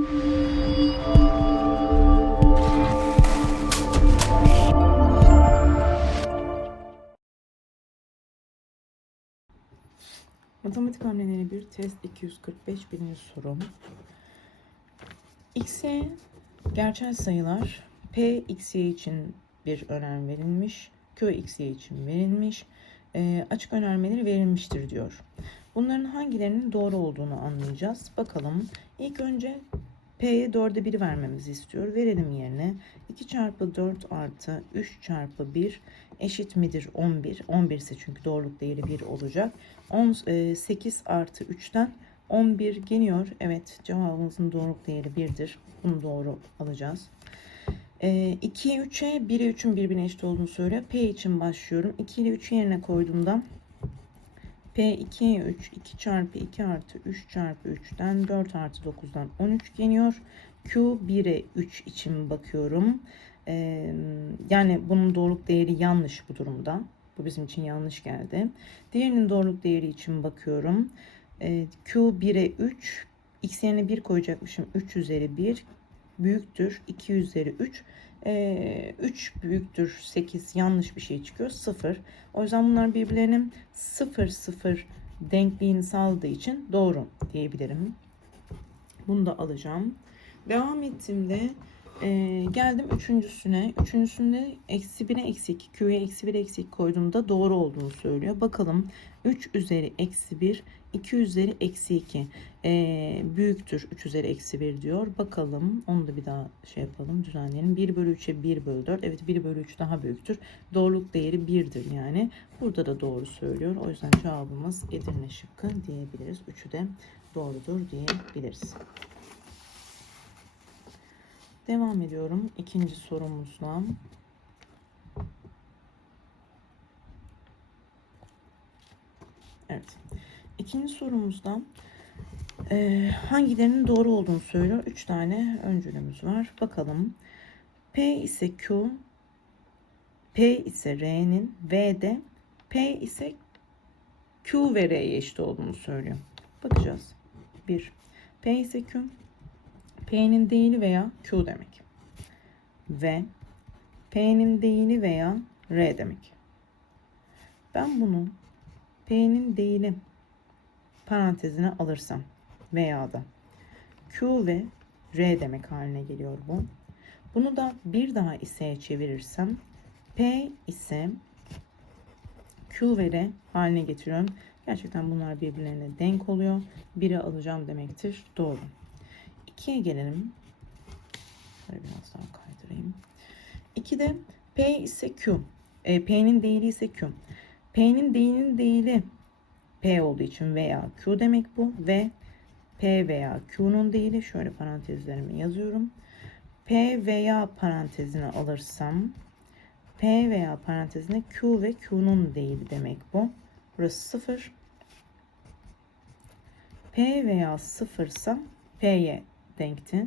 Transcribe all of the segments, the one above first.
Matematik hamleleri bir test 245 birinci sorum. X'e gerçel sayılar P XY için bir önem verilmiş. Q XY için verilmiş. e, açık önermeleri verilmiştir diyor. Bunların hangilerinin doğru olduğunu anlayacağız. Bakalım. İlk önce P'ye 4'e 1 vermemizi istiyor. Verelim yerine. 2 çarpı 4 artı 3 çarpı 1 eşit midir 11? 11 ise çünkü doğruluk değeri 1 olacak. 10, e, 8 artı 3'ten 11 geliyor. Evet cevabımızın doğruluk değeri 1'dir. Bunu doğru alacağız. E, 2'ye 3'e 1'e 3'ün birbirine eşit olduğunu söylüyor. P için başlıyorum. 2 ile 3'ü yerine koyduğumda P 2'ye 3, 2 çarpı 2 artı 3 çarpı 3'ten 4 artı 9'dan 13 geliyor. Q 1'e 3 için bakıyorum. Ee, yani bunun doğruluk değeri yanlış bu durumda. Bu bizim için yanlış geldi. Diğerinin doğruluk değeri için bakıyorum. Ee, Q 1'e 3, x yerine 1 koyacakmışım. 3 üzeri 1 büyüktür. 2 üzeri 3. Ee, 3 büyüktür 8 yanlış bir şey çıkıyor 0. O yüzden bunlar birbirlerinin 0 0 denkliğini sağladığı için doğru diyebilirim. Bunu da alacağım. Devam ettiğimde e, geldim üçüncüsüne. Üçüncüsünde eksi 1'e eksi 2, q'ya eksi 1 eksi 2 koyduğumda doğru olduğunu söylüyor. Bakalım 3 üzeri eksi 1, 2 üzeri eksi 2 e, büyüktür 3 üzeri eksi 1 diyor. Bakalım onu da bir daha şey yapalım düzenleyelim. 1 bölü 3'e 1 bölü 4. Evet 1 bölü 3 daha büyüktür. Doğruluk değeri 1'dir yani. Burada da doğru söylüyor. O yüzden cevabımız Edirne şıkkı diyebiliriz. Üçü de doğrudur diyebiliriz. Devam ediyorum ikinci sorumuzla. Evet. İkinci sorumuzda e, hangilerinin doğru olduğunu söylüyor. Üç tane öncülümüz var. Bakalım. P ise Q, P ise R'nin, V de P ise Q ve R'ye eşit olduğunu söylüyor. Bakacağız. 1. P ise Q, P'nin değili veya Q demek. Ve P'nin değili veya R demek. Ben bunu P'nin değili parantezine alırsam veya da Q ve R demek haline geliyor bu. Bunu da bir daha ise çevirirsem P ise Q ve R haline getiriyorum. Gerçekten bunlar birbirlerine denk oluyor. Biri alacağım demektir. Doğru. 2'ye gelelim. Şöyle biraz daha kaydırayım. 2'de P ise Q. E, P'nin değili ise Q. P'nin değilinin değili P olduğu için veya Q demek bu ve P veya Q'nun değili şöyle parantezlerimi yazıyorum. P veya parantezine alırsam P veya parantezine Q ve Q'nun değili demek bu. Burası 0. P veya 0 ise P'ye denkti.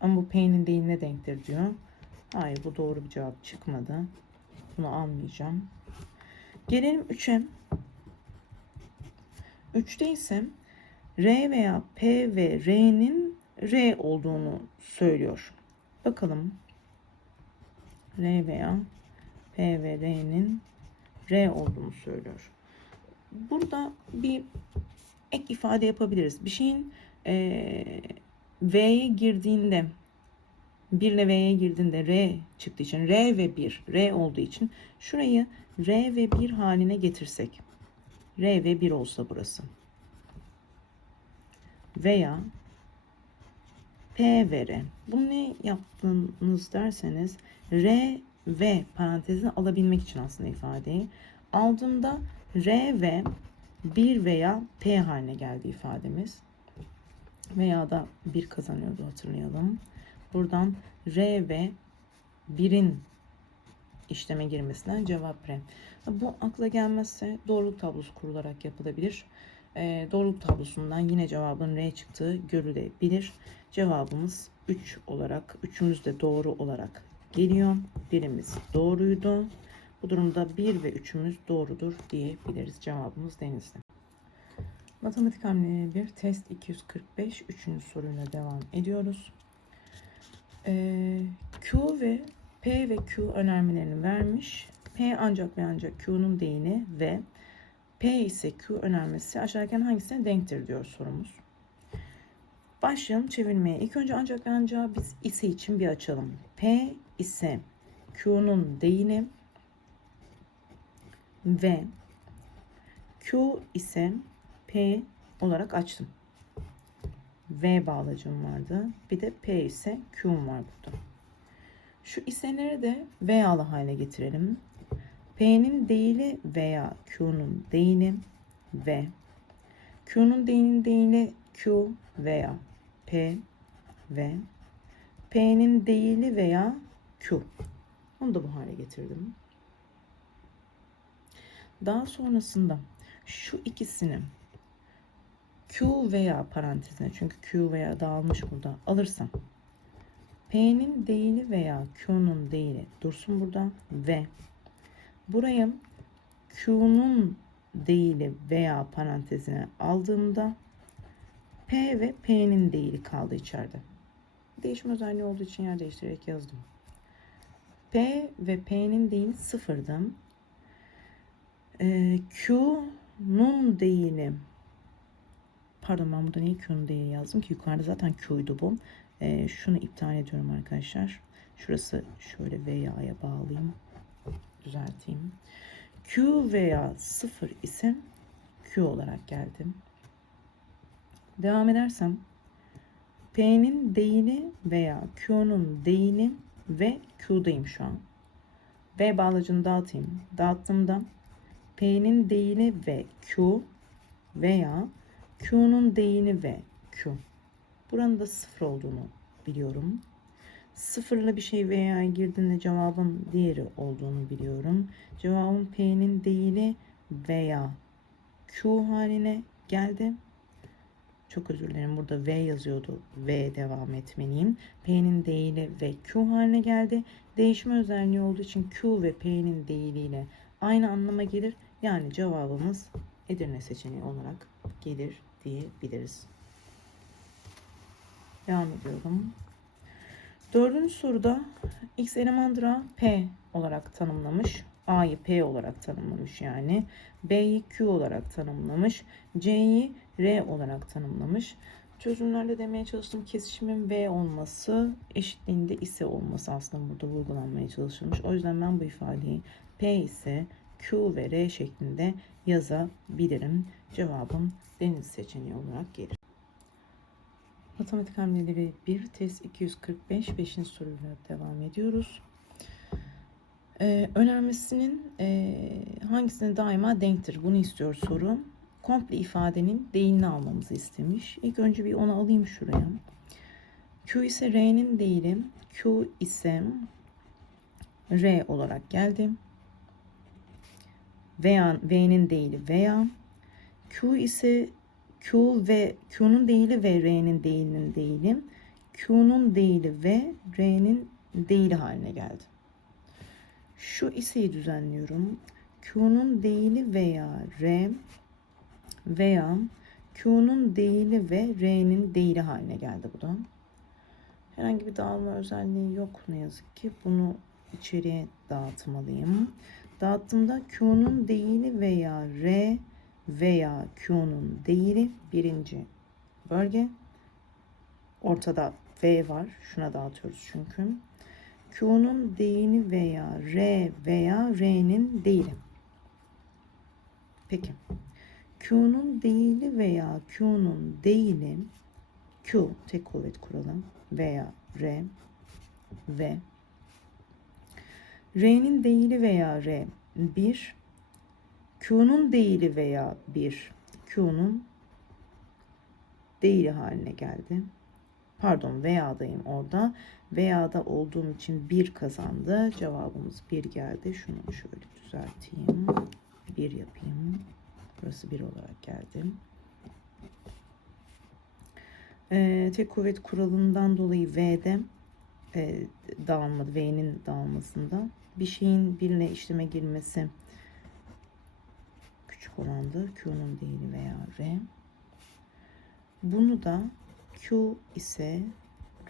Ama bu P'nin değiline denktir diyor. Hayır bu doğru bir cevap çıkmadı. Bunu almayacağım. Gelelim 3'e. 3'te ise R veya P ve R'nin R olduğunu söylüyor. Bakalım. R veya P ve R'nin R olduğunu söylüyor. Burada bir ek ifade yapabiliriz. Bir şeyin e, V'ye girdiğinde 1 ile V'ye girdiğinde R çıktığı için R ve 1 R olduğu için şurayı R ve 1 haline getirsek R ve 1 olsa burası. Veya P ve R. Bunu ne yaptınız derseniz R ve parantezine alabilmek için aslında ifadeyi aldığımda R ve 1 veya P haline geldi ifademiz veya da 1 kazanıyordu hatırlayalım. Buradan R ve 1'in işleme girmesinden cevap R. Bu akla gelmezse doğruluk tablosu kurularak yapılabilir. E, doğruluk tablosundan yine cevabın R çıktığı görülebilir. Cevabımız 3 olarak, üçümüz de doğru olarak geliyor. Birimiz doğruydu. Bu durumda 1 ve 3'ümüz doğrudur diyebiliriz. Cevabımız denizli. Matematik hamleleri 1, test 245, 3. soruyla devam ediyoruz. Ee, Q ve P ve Q önermelerini vermiş. P ancak ve ancak Q'nun değini ve P ise Q önermesi aşağıdaki hangisine denktir diyor sorumuz. Başlayalım çevirmeye. İlk önce ancak ve ancak biz ise için bir açalım. P ise Q'nun değini ve Q ise P olarak açtım. V bağlacım vardı. Bir de P ise Q'm var burada. Şu iseleri de veyalı hale getirelim. P'nin değili veya Q'nun değini ve Q'nun değinin değili Q veya P ve P'nin değili veya Q. Onu da bu hale getirdim. Daha sonrasında şu ikisini Q veya parantezine çünkü Q veya dağılmış burada alırsam P'nin değili veya Q'nun değili dursun burada ve buraya Q'nun değili veya parantezine aldığımda P ve P'nin değili kaldı içeride. Değişim özelliği olduğu için yer değiştirerek yazdım. P ve P'nin değili sıfırdı. Ee, Q'nun değili pardon ben burada niye Q'nun değili yazdım ki yukarıda zaten Q'ydu bu. Ee, şunu iptal ediyorum arkadaşlar. Şurası şöyle veya'ya bağlayayım. Düzelteyim. Q veya 0 ise Q olarak geldim. Devam edersem P'nin değili veya Q'nun değili ve Q'dayım şu an. V bağlacını dağıtayım. Dağıttığımda P'nin değili ve Q veya Q'nun değini ve Q. Buranın da sıfır olduğunu biliyorum. Sıfırla bir şey veya girdiğinde cevabın diğeri olduğunu biliyorum. Cevabın P'nin değili veya Q haline geldi. Çok özür dilerim. Burada V yazıyordu. V devam etmeliyim. P'nin değili ve Q haline geldi. Değişme özelliği olduğu için Q ve P'nin değiliyle aynı anlama gelir. Yani cevabımız Edirne seçeneği olarak gelir diyebiliriz. Devam ediyorum. Dördüncü soruda X elemandır A P olarak tanımlamış. A'yı P olarak tanımlamış yani. B'yi Q olarak tanımlamış. C'yi R olarak tanımlamış. Çözümlerde demeye çalıştım kesişimin V olması eşitliğinde ise olması aslında burada vurgulanmaya çalışılmış. O yüzden ben bu ifadeyi P ise Q ve R şeklinde yazabilirim. Cevabım deniz seçeneği olarak gelir. Matematik hamleleri 1 test 245 5. soruyla devam ediyoruz. Ee, önermesinin e, hangisine daima denktir? Bunu istiyor soru. Komple ifadenin değilini almamızı istemiş. İlk önce bir onu alayım şuraya. Q ise R'nin değili. Q ise R olarak geldi. Veya V'nin değili veya Q ise Q ve Q'nun değili ve R'nin değilinin değili Q'nun değili ve R'nin değili haline geldi. Şu iseyi düzenliyorum. Q'nun değili veya R veya Q'nun değili ve R'nin değili haline geldi bu da. Herhangi bir dağılma özelliği yok ne yazık ki. Bunu içeriye dağıtmalıyım. Dağıttığımda Q'nun değili veya R veya Q'nun değili birinci bölge. Ortada V var. Şuna dağıtıyoruz çünkü. Q'nun değini veya R veya R'nin değili. Peki. Q'nun değili veya Q'nun değili Q tek kuvvet kuralı veya R ve R'nin değili veya R 1 Q'nun değili veya 1 Q'nun değili haline geldi. Pardon veya'dayım orada. Veya'da olduğum için 1 kazandı. Cevabımız 1 geldi. Şunu şöyle düzelteyim. 1 yapayım. Burası 1 olarak geldi. Ee, tek kuvvet kuralından dolayı V'de e, dağılma, V'nin dağılmasında bir şeyin birle işleme girmesi küçük olandır. Q'nun değili veya R. Bunu da Q ise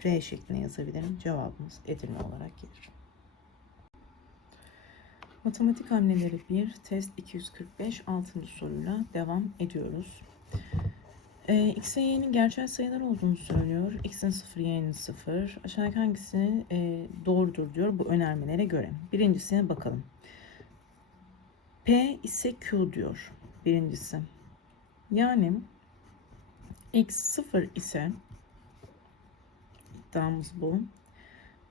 R şeklinde yazabilirim. Cevabımız Edirne olarak gelir. Matematik hamleleri 1, test 245, 6. soruyla devam ediyoruz. Ee, x ve y'nin gerçel sayılar olduğunu söylüyor. x'in 0, y'nin 0. Aşağıdaki hangisi e, doğrudur diyor bu önermelere göre. Birincisine bakalım. P ise Q diyor. Birincisi. Yani x 0 ise iddiamız bu.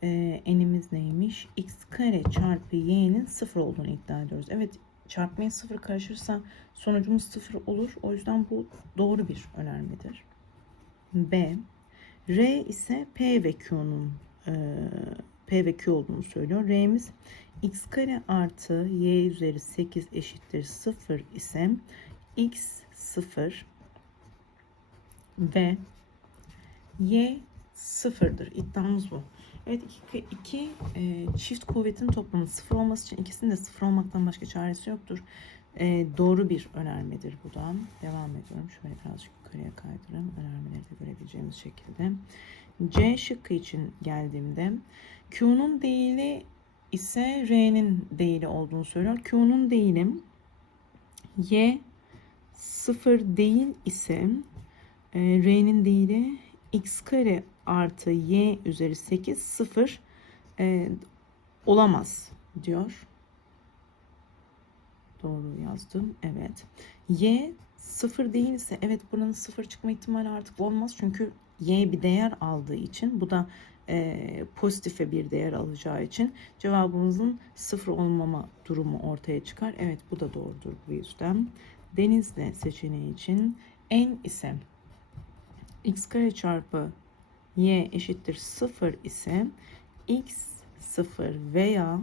Ee, enimiz neymiş? x kare çarpı y'nin 0 olduğunu iddia ediyoruz. Evet çarpmaya 0 karışırsa sonucumuz 0 olur. O yüzden bu doğru bir önermedir. B. R ise P ve Q'nun e, P ve Q olduğunu söylüyor. R'miz x kare artı y üzeri 8 eşittir 0 ise x 0 ve y sıfırdır. İddiamız bu. Evet iki, iki e, çift kuvvetin toplamı sıfır olması için ikisinin de sıfır olmaktan başka çaresi yoktur. E, doğru bir önermedir bu da. Devam ediyorum. Şöyle birazcık yukarıya kaydırayım. Önermeleri de görebileceğimiz şekilde. C şıkkı için geldiğimde Q'nun değili ise R'nin değili olduğunu söylüyor. Q'nun değili Y sıfır değil ise e, R'nin değili x kare artı y üzeri 8 sıfır e, olamaz diyor. Doğru yazdım. Evet. Y sıfır değilse evet buranın sıfır çıkma ihtimali artık olmaz. Çünkü y bir değer aldığı için bu da e, pozitife bir değer alacağı için cevabımızın sıfır olmama durumu ortaya çıkar. Evet bu da doğrudur bu yüzden. Denizli seçeneği için en ise x kare çarpı y eşittir 0 ise x 0 veya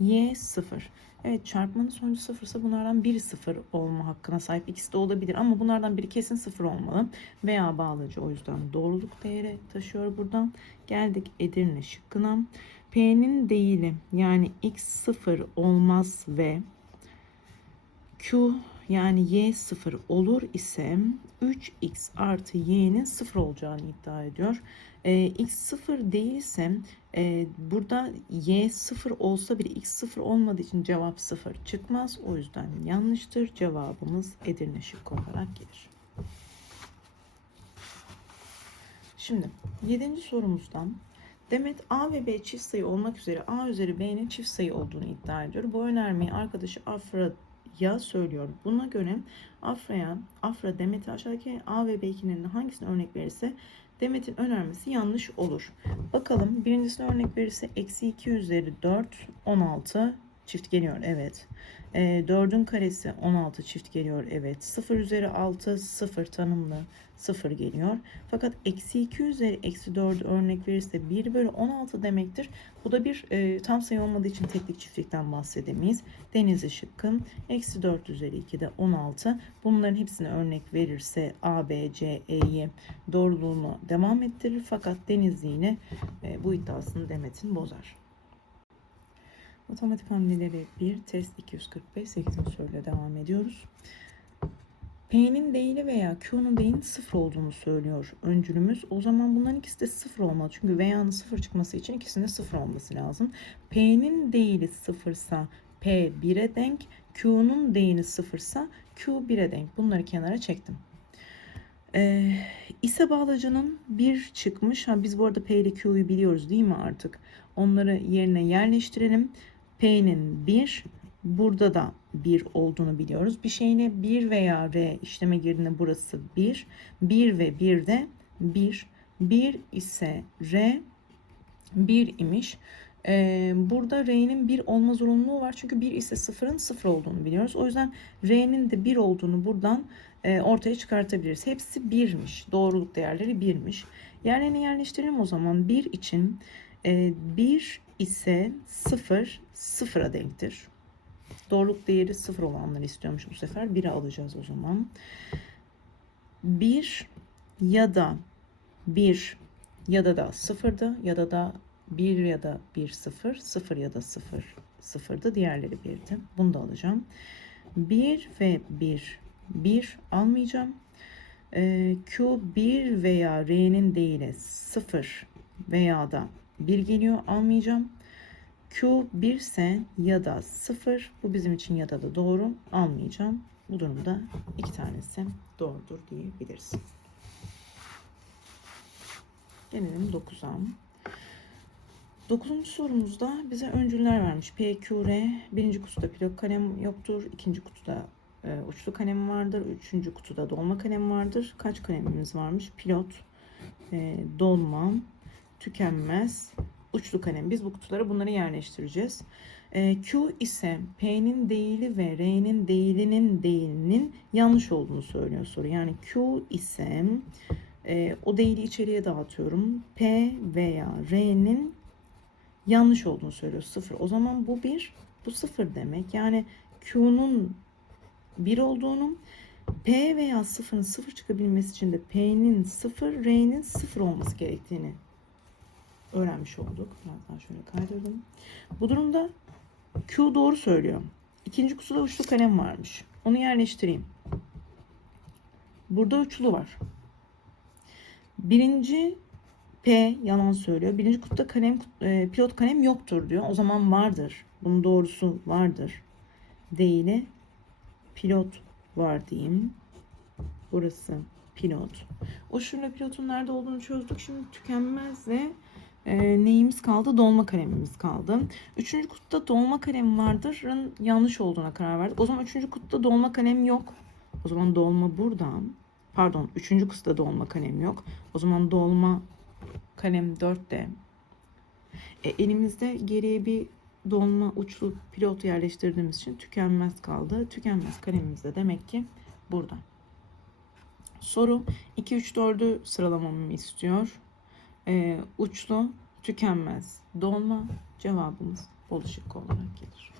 y 0. Evet çarpmanın sonucu 0 ise bunlardan biri 0 olma hakkına sahip. İkisi de olabilir ama bunlardan biri kesin 0 olmalı. Veya bağlacı o yüzden doğruluk değeri taşıyor buradan. Geldik Edirne şıkkına. P'nin değili yani x 0 olmaz ve Q yani y 0 olur ise 3x artı y'nin 0 olacağını iddia ediyor. E, x 0 değilse e, burada y 0 olsa bile x 0 olmadığı için cevap 0 çıkmaz. O yüzden yanlıştır. Cevabımız Edirne şıkkı olarak gelir. Şimdi 7. sorumuzdan Demet A ve B çift sayı olmak üzere A üzeri B'nin çift sayı olduğunu iddia ediyor. Bu önermeyi arkadaşı Afra ya söylüyor. Buna göre Afra'ya, Afra Demet'e aşağıdaki A ve B ikilinin hangisine örnek verirse Demet'in önermesi yanlış olur. Bakalım birincisine örnek verirse eksi 2 üzeri 4 16 çift geliyor evet. E, 4'ün karesi 16 çift geliyor evet. 0 üzeri 6 0 tanımlı 0 geliyor. Fakat eksi 2 üzeri eksi 4 örnek verirse 1 bölü 16 demektir. Bu da bir e, tam sayı olmadığı için teklik çiftlikten bahsedemeyiz. Denizli şıkkın eksi 4 üzeri 2 de 16. Bunların hepsine örnek verirse A, B, C, E'yi doğruluğunu devam ettirir. Fakat Denizli yine e, bu iddiasını Demet'in bozar. Matematik hamleleri 1, test 245, 8. soruyla devam ediyoruz. P'nin değili veya Q'nun değilinin sıfır olduğunu söylüyor öncülümüz. O zaman bunların ikisi de sıfır olmalı. Çünkü veya'nın sıfır çıkması için ikisinin de sıfır olması lazım. P'nin değili sıfırsa P 1'e denk. Q'nun değili sıfırsa Q 1'e denk. Bunları kenara çektim. Ee, ise bağlacının 1 çıkmış. Ha, biz bu arada P ile Q'yu biliyoruz değil mi artık? Onları yerine yerleştirelim. P'nin 1, burada da 1 olduğunu biliyoruz. Bir şeyine 1 veya R işleme girdiğinde burası 1. 1 ve 1 de 1. 1 ise R 1 imiş. Ee, burada R'nin 1 olma zorunluluğu var. Çünkü 1 ise 0'ın 0 olduğunu biliyoruz. O yüzden R'nin de 1 olduğunu buradan e, ortaya çıkartabiliriz. Hepsi 1'miş. Doğruluk değerleri 1'miş. Yerlerini yerleştirelim o zaman. 1 için e, 1 ise 0 sıfıra denktir. Doğruluk değeri 0 olanları istiyormuş bu sefer. 1'e alacağız o zaman. 1 ya da 1 ya da da 0'dı ya da da 1 ya da 1 0 0 ya da 0 0'dı diğerleri 1'di. Bunu da alacağım. 1 ve 1 1 almayacağım. Ee, Q 1 veya R'nin değili 0 veya da 1 geliyor almayacağım. Q 1 ise ya da 0 bu bizim için ya da da doğru almayacağım. Bu durumda iki tanesi doğrudur diyebiliriz. Gelelim 9'a. Dokuzuncu sorumuzda bize öncüller vermiş. P, Q, R. Birinci kutuda pilot kalem yoktur. ikinci kutuda e, uçlu kalem vardır. Üçüncü kutuda dolma kalem vardır. Kaç kalemimiz varmış? Pilot, e, dolma, tükenmez, uçlu kalem. Biz bu kutulara bunları yerleştireceğiz. E, Q ise P'nin değili ve R'nin değilinin değilinin yanlış olduğunu söylüyor soru. Yani Q ise e, o değili içeriye dağıtıyorum. P veya R'nin yanlış olduğunu söylüyor. Sıfır. O zaman bu bir, bu sıfır demek. Yani Q'nun bir olduğunu, P veya sıfırın sıfır çıkabilmesi için de P'nin sıfır, R'nin sıfır olması gerektiğini öğrenmiş olduk. Biraz daha şöyle kaydırdım. Bu durumda Q doğru söylüyor. İkinci kutuda uçlu kalem varmış. Onu yerleştireyim. Burada uçlu var. Birinci P yalan söylüyor. Birinci kutuda kalem, e, pilot kalem yoktur diyor. O zaman vardır. Bunun doğrusu vardır. Değili pilot var diyeyim. Burası pilot. O şurada pilotun nerede olduğunu çözdük. Şimdi tükenmez ve e, neyimiz kaldı? Dolma kalemimiz kaldı. Üçüncü kutuda dolma kalem vardır'ın yanlış olduğuna karar verdik. O zaman üçüncü kutuda dolma kalem yok. O zaman dolma buradan. Pardon üçüncü kutuda dolma kalem yok. O zaman dolma kalem 4'te. E, elimizde geriye bir dolma uçlu pilot yerleştirdiğimiz için tükenmez kaldı. Tükenmez kalemimiz de demek ki burada. Soru 2, 3, 4'ü sıralamamı istiyor. E, uçlu, tükenmez, dolma cevabımız bol şıkkı olarak gelir.